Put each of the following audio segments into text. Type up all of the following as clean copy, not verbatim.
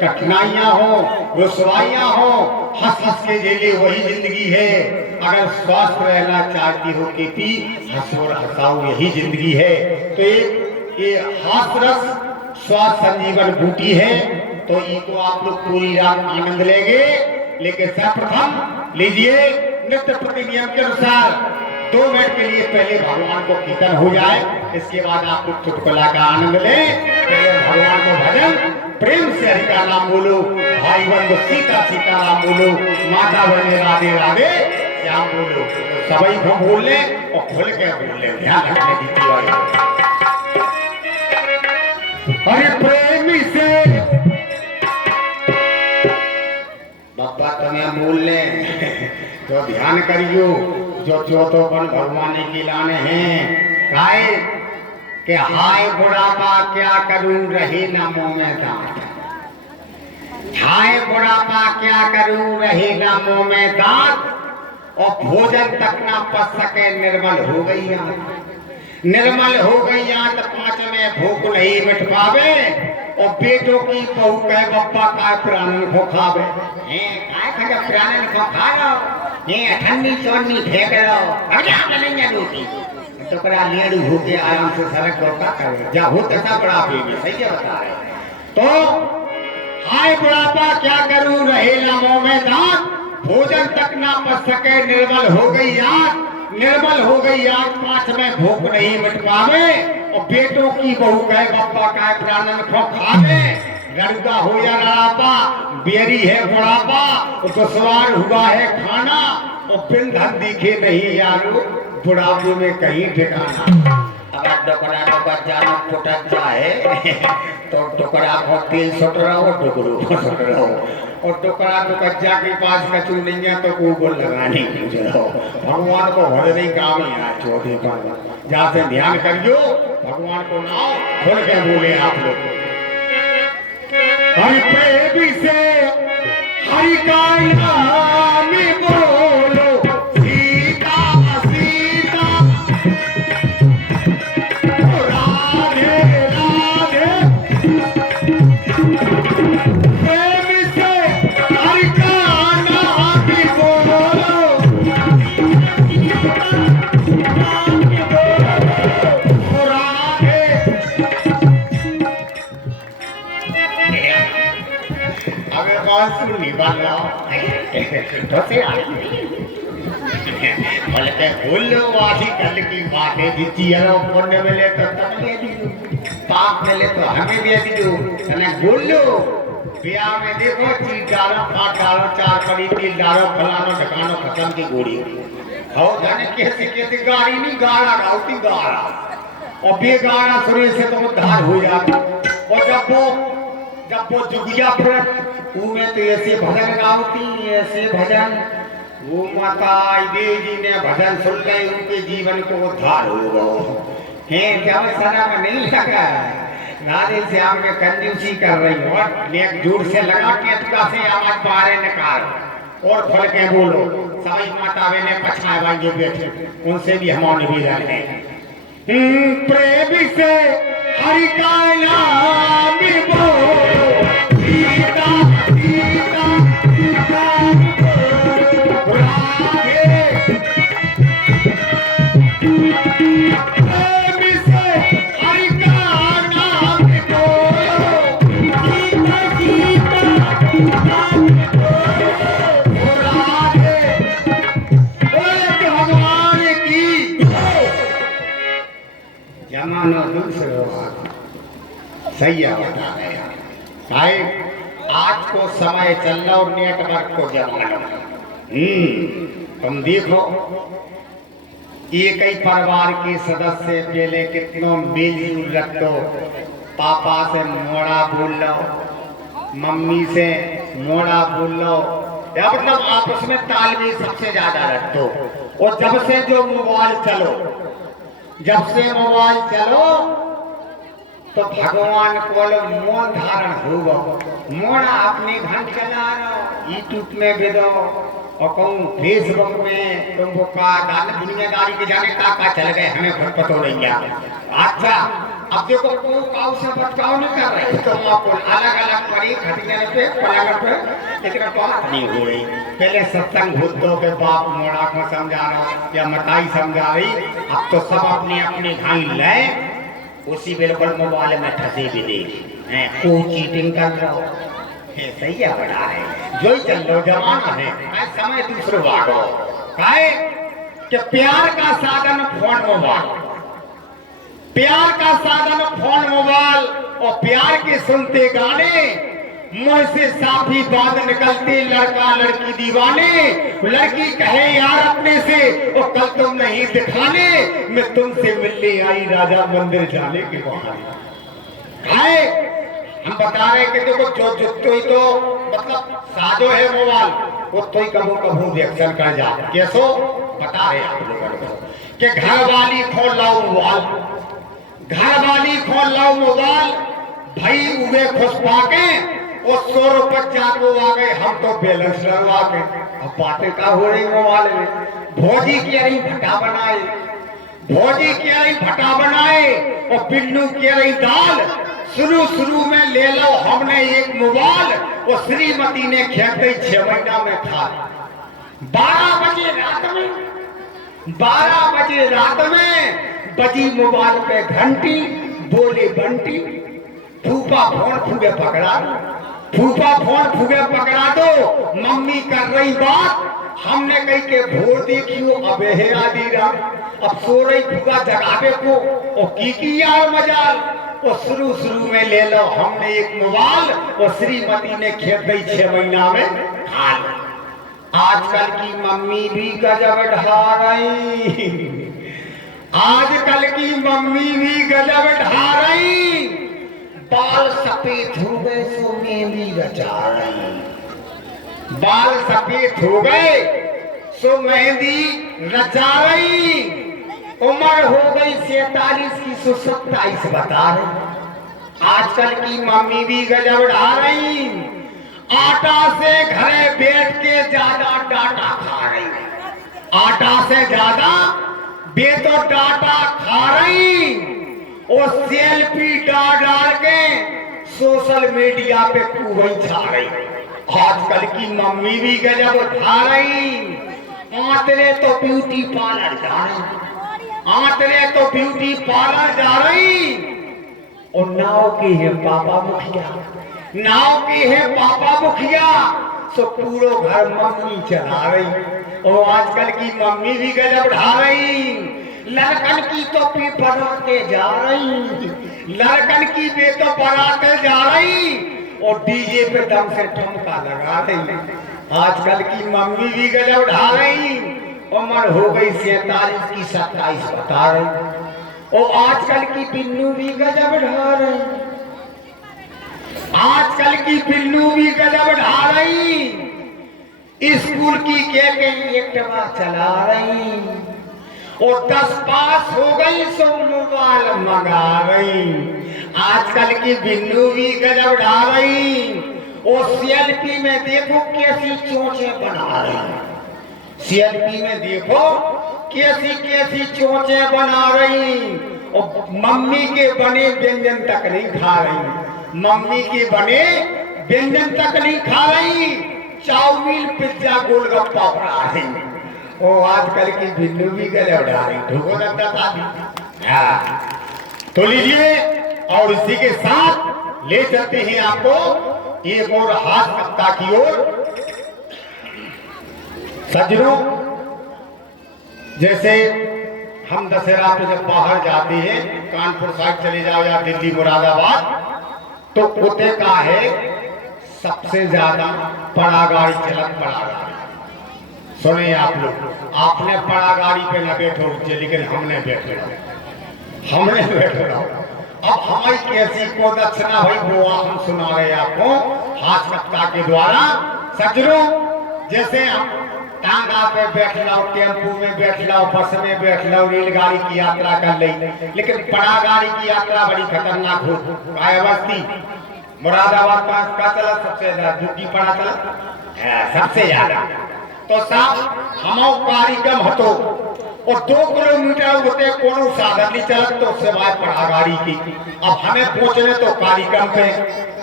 कठिनाइयां हो, रुसवाइयां हो, हंस हंस के झेले वही जिंदगी है। अगर स्वस्थ रहना चाहती हो केपी, हंसो और हंसाओ यही जिंदगी है। तो ये हास रस स्वास्थ्य संजीवन बूटी है, तो इनको आप लोग पूरी रात आनंद लेंगे। लेकिन सर्वप्रथम लीजिए नृत्य प्रति नियम के अनुसार 2 मिनट के लिए पहले भगवान को कीर्तन हो जाए, इसके बाद आप लोग चुटकुला का आनंद लें। पहले भगवान को भजन प्रेम से हरि का नाम बोलो, भाई बंधु सीता सीता नाम बोलो, माता बहने राधे राधे श्याम बोलो। सभी को बोल ले और खुल के बोल ले, ध्यान रखने दीजिए। अरे प्रेमी से बाबा तुम्हें बोल ले तो ध्यान करियो, जो चौथोपन भगवान की लाने हैं। काय कि हाय बुढ़ापा क्या करूं रही ना मुंह में दांत, हाय बुढ़ापा क्या करूं रही ना मुंह में दांत, और भोजन तक ना पच सके निर्मल हो गई आंत, निर्मल हो गई आंत 5 में भूख नहीं मिट पावे, और बेटों की बहू कहे बप्पा का प्राणन को खावे, काय खजा प्राणन को खा लो, ये ठंडी चोरनी फेंक लो, अरे नहीं रोटी तो करा लेडू हो के आराम से सड़क रोका करे जा हो तसा बड़ा बेबी सही क्या बता रहे। तो हाय बुढ़ापा क्या करूं रहे लामों में दांत, भोजन तक ना पच सके निर्मल हो गई आंत, निर्मल हो गई आंत 5 में भूख नहीं मिट पावे, और बेटों की बहू कहे बप्पा का प्राणन को खावे, गरुदा हो या लड़ापा बेरी है बुढ़ापा, तो सवार हुआ है खाना, और बिन धन दिखे नहीं यारो बुढ़ापे में कहीं ठिकाना। अगर डोकरा को बच्चा में फुटक जाए तो डोकरा को तेल सुट रहा हो, डोकरू को सुट रहा हो, और डोकरा तो बच्चा के पास कचू नहीं है तो को बोल लगाने की रहो। भगवान को भजन ही काम ही है चौथे पर, जहाँ से ध्यान करियो भगवान को नाम खोल के बोले आप लोग। हरि प्रेमी से हरि का नाम बोलो, सीता सीता राधे राधे, प्रेमी से हरि का नाम बोलो, सुननी वाला बोलते बोलो वासी कल की बातें दीजिए यारो, पुण्य मिले तो तुम्हें दे दो, पाप मिले तो हमें दे दो, तने बोलो ब्याह में देखो चीज डालो 5 डालो 4 कड़ी तेल डालो फलानो ढकानो खत्म की गोली हो जाने कैसे कैसे गाड़ी नहीं गाड़ा गाउती गाड़ा, और बेगाड़ा सुरे से तो उद्धार हो जाती। और जब वो जुगिया फरक में तो ऐसे भजन गाती, ऐसे भजन वो माता देवी ने भजन सुन गए, उनके जीवन को उद्धार हो गए। जब शर्म नहीं लगा राधे श्याम में कंजूसी कर रही, और नेक जोर से लगा केतुका से आवाज बाहर निकाल और खोल के बोलो। सभी माताएं ने पछाए वाले बैठे, उनसे भी हम निवेदन है प्रेमी से हरि का नाम बोलो, सीता सीता राधे, प्रेमी से हरि का नाम बोलो, सीता सीता राधे, भगवान की जमाना दूसरा सही बता रहे हैं। आज को समय चलना और नेटवर्क को जमाना। तुम देखो एक ही परिवार के सदस्य पहले कितनों मिलजुल रखो, पापा से मोड़ा बोल लो, मम्मी से मोड़ा बोल लो, या मतलब आपस में तालमेल सबसे ज्यादा रखो। और जब से जो मोबाइल चलो, जब से मोबाइल चलो तो भगवान को मौन धारण होगा, मोड़ा अपने घर चला रहो, यूट्यूब में भी दो, और कहूँ फेसबुक में तुमको का दुनियादारी के जाने का चल गए, हमें खुद पता नहीं है। अच्छा अब देखो को काऊ से बचकाव नहीं कर रहे तो आपको अलग अलग परी खटिया पे पलंग पे लेकिन बात नहीं हो रही। पहले सत्संग भूतों के बाप मोड़ा को समझा रहा या मताई समझा रही, अब तो सब अपनी अपनी घाई ले उसी बिल्कुल मोबाइल में फंसे भी दे को चीटिंग कर रहा हो। सही है बड़ा है जो ही चल लो जमाना है समय दूसरे भागो काहे कि प्यार का साधन फोन मोबाइल, प्यार का साधन फोन मोबाइल और प्यार के सुनते गाने मुंह से साफी बात निकलती लड़का लड़की दीवाने, लड़की कहे यार अपने से और कल तुम नहीं दिखाने मैं तुमसे मिलने आई राजा मंदिर जाने के बहाने। है हम बता रहे कि देखो जो तो मतलब साजो है मोबाइल वो तो ही कबू कबू रिएक्शन कर जा कैसो बता रहे आप लोगों को कि घर वाली खोल लाओ मोबाइल, घर वाली खोल लाओ मोबाइल भाई उगे खुश पाके वो 100 रुपए जाको आ गए हम तो बैलेंस लगवा के। अब बातें का हो रही मोबाइल में भोजी की रही भट्टा बनाए, भोजी की रही भट्टा बनाए और पिल्लू की रही दाल। शुरू में ले लो हमने एक मोबाइल वो श्रीमती ने खेते 6 महीना में था। 12 बजे रात में बजी मोबाइल पे घंटी, बोले बंटी फूफा फोन फूगे पकड़ा, फूफा फोन फूगे पकड़ा दो मम्मी कर रही बात। हमने कही के भोर देखियो अबे है आधी रात अब सो रही फूफा जगावे को और की यार मजाल। और शुरू में ले लो हमने एक मोबाइल और श्रीमती ने खेत दी 6 महीना में खा लिया। आजकल की मम्मी भी गजब ढा रही, आजकल की मम्मी भी गजब ढा रही। बाल सफेद हो गए सो मेहंदी रचा रही, बाल सफेद हो गए सो मेहंदी रचा रही। उम्र हो गई 47 की सो 27 बता रही। आजकल की मम्मी भी गजब ढा रही, आटा से घरे बैठ के ज्यादा डाटा खा रही, आटा से ज्यादा बे तो डाटा खा रही और सेल्फी डाल के सोशल मीडिया पे खूब छा रही। आजकल की मम्मी भी गजब ढा रही। आंतरे तो ब्यूटी पार्लर जा रही, आंतरे तो ब्यूटी पार्लर जा रही और नाव की है पापा मुखिया, नाव की है पापा मुखिया सो पूरो घर मम्मी चला रही। और आजकल की मम्मी भी गजब ढा रही। लड़कन की तो बराते जा रही, लड़कन की बे तो बराते जा रही और डीजे पे दम से ठुमका लगा रही। आजकल की मम्मी भी गजब ढा रही। उम्र हो गई 47 की 27 बता रही और आजकल की पिन्नू भी गजब ढा रही, आजकल की पिन्नू भी गजब ढा रही। स्कूल की के एक्टिवा चला रही और 10 पास हो गई सो मोबाइल मंगा रही। आजकल की बिन्नू भी गजब ढा रही और सेल्फी में देखो कैसी चोंचे बना रही, सेल्फी में देखो कैसी चोंचे बना रही और मम्मी के बने व्यंजन तक नहीं खा रही, मम्मी के बने व्यंजन तक नहीं खा रही। चाउमीन पिज्जा गोलगप्पा बना रही। ओ आजकल की बिन्नू भी गजब ढा रही, ठोको लगता था। तो लीजिए और इसी के साथ ले चलते हैं आपको एक और हाथ कप्ता की ओर। सज्जनों जैसे हम दशहरा पे जब बाहर जाते हैं कानपुर साइड चले जाओ या दिल्ली मुरादाबाद तो होते का है सबसे ज्यादा बड़ा गाड़ी चलत बड़ा गाड़ी। सुने आप लोग, आपने बड़ा गाड़ी पे न बैठो लेकिन हमने बैठे रहो। अब हमारी कैसी को दक्षिणा भाई वो हम सुना रहे आपको हाथ कप्ता के द्वारा। सज्जनों जैसे टांगा पे बैठ लाओ, टेम्पू में बैठ लाओ, बस में बैठ लाओ, रेलगाड़ी की यात्रा कर ली, लेकिन बड़ा गाड़ी की यात्रा बड़ी खतरनाक हो। बस्ती मुरादाबाद का चला सबसे ज्यादा, दुखी पड़ा चला सबसे ज्यादा। तो साहब हमाओ कार्यक्रम हतो और 2 किलोमीटर होते कोनो साधन नहीं चलत तो सिवाय पड़ा गाड़ी की। अब हमें पहुंचने तो कार्यक्रम पे।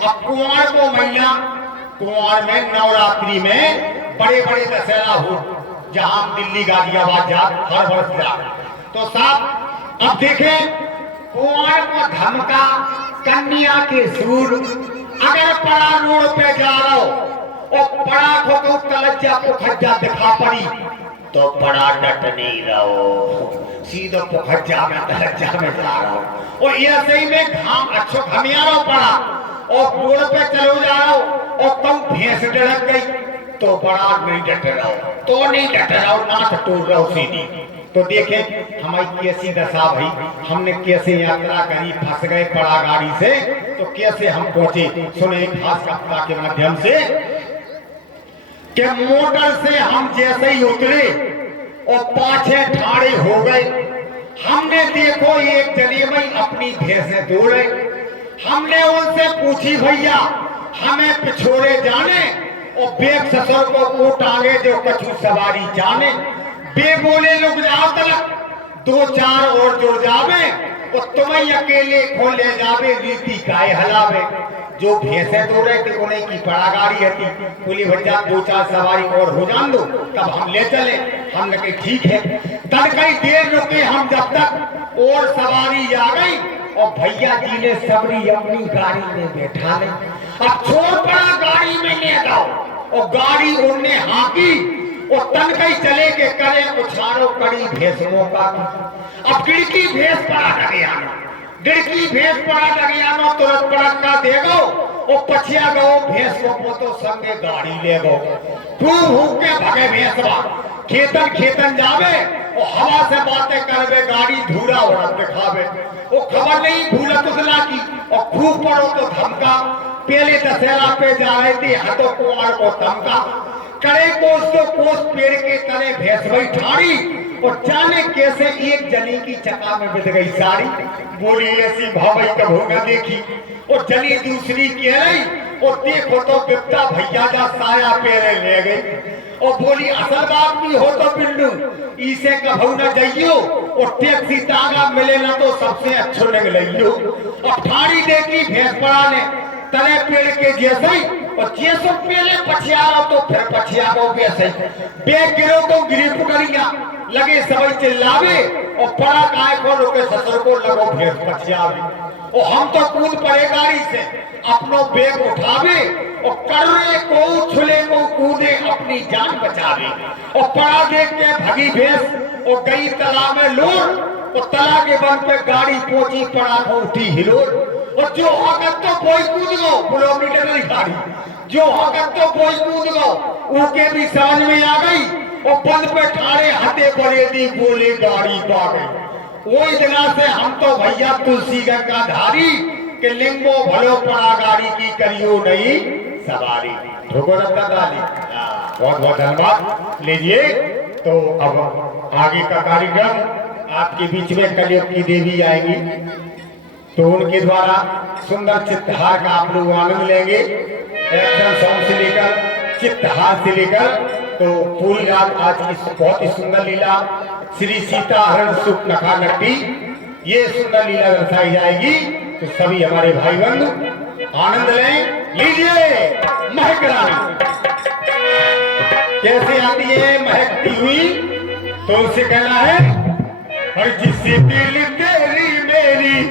अब कुंवर को महिला कुंवर में नवरात्रि में बड़े बड़े दशहरा हो जहां दिल्ली गाजियाबाद जा हर वर्ष जा। तो साहब अब देखें कुंवर को धमका कन्या के सूर अगर पड़ा रोड पे जा रहा हो और पड़ा को तो तलज्जा पुखज्जा दिखा पड़ी तो बड़ा डट नहीं रहो सीधो पुखज्जा में तलज्जा में जा रहा हो। और ऐसे ही में घाम अच्छो घमियारो पड़ा और रोड पे चलो जा रहा हो और तुम भैंस डरक गई तो बड़ा नहीं डट रहो तो नहीं डट रहो ना टूट रहो सीधी। तो देखें हमारी कैसी दशा भाई हमने कैसे यात्रा करी फंस गए पड़ा गाड़ी से तो कैसे हम पहुंचे। सुने एक खास कथा के माध्यम से कि मोटर से हम जैसे ही उतरे और पाछे ठाड़े हो गए। हमने देखो एक जने में अपनी भैंसें दौड़े। हमने उनसे पूछी भैया हमें पिछोड़े जाने और बेग ससुर को टांगे जो कछु सवारी जाने। बे बोले लोग जाओ तलक 2-4 और जुड़ जावे और तुम्हें अकेले खो ले जावे रीति काय हलावे। जो भैंसे दो रहे थे उन्हें की बड़ा गाड़ी है बोली भैया 2-4 सवारी और हो जान दो तब हम ले चले। हम लगे ठीक है। तड़कई देर रुके हम जब तक और सवारी आ गई और भैया जी ने सबरी अपनी गाड़ी में बैठा ले। अब छोड़ पड़ा गाड़ी में ले जाओ और गाड़ी उनने हाकी और तनकई चले के करे उछाड़ो कड़ी भैंसों का। अब गिड़की भैंस पड़ा लगे गिड़की भैंस पड़ा लगे तुरंत पड़का दे गो और पछिया गो भैंस को पोतो संगे गाड़ी ले गो खूब भूख के भगे भैंसवा खेतन खेतन जावे और हवा से बातें करवे गाड़ी धूरा औरत दिखावे। वो खबर नहीं भूलत उसला की और खूब पड़ो तो धमका। पहले दशहरा पे जा रहे थे हतो कुंवर को धमका करे कोस तो कोस पेड़ के तले भैंस वही ठाड़ी और जाने कैसे एक जनी की चका में बिध गई सारी। बोली ऐसी भावई कभू न देखी और जनी दूसरी कह रही और देखो तो बिपता भैया जा साया पेरे ले गई और बोली असल बात भी हो तो पिंडू इसे कभू न जाइयो और टैक्सी तागा मिले ना तो सबसे अच्छो न मिलियो। अब ठाड़ी देखी भैंस पड़ा ने तले पेड़ के जैसे ही और जैसो पहले पछियारो तो फिर पछियारो वैसे बेग गिरो तो गिरी पुकरिया लगे सबई चिल्लावे और पड़ा काय को रोके ससुर को लगो फिर पछियावे और हम तो कूद पड़े गाड़ी से अपनो बेग उठावे और कड़े को छुले को कूदे अपनी जान बचावे और पड़ा देख के भगी भैंस और गई तालाब में लोड और तालाब के बंद पे गाड़ी पहुंची पड़ा को उठी हिलोर और जो हकत तो बोई कूद गो किलोमीटर नहीं गाड़ी जो हकत तो बोई कूद गो उनके भी समझ में आ गई और बंद पे ठाड़े हते बड़े दी बोले गाड़ी पा गई। वो इतना से हम तो भैया तुलसी गंगा धारी के लिंगो भलो पड़ा गाड़ी की करियो नहीं सवारी। बहुत बहुत धन्यवाद। लीजिए तो अब आगे का कार्यक्रम आपके बीच में कलयुग की देवी आएंगी तो उनके द्वारा सुंदर चित्तहार का आप लोग आनंद लेंगे। एक्शन सॉन्ग से लेकर चित्तहार से लेकर तो पूरी रात आज की बहुत ही सुंदर लीला श्री सीता हरण सुख नखा नट्टी ये सुंदर लीला दर्शाई जाएगी। तो सभी हमारे भाई बंधु आनंद लें। लीजिए महक रानी कैसे आती है महकती हुई तो उसे कहना है और जिससे दिल तेरी मेरी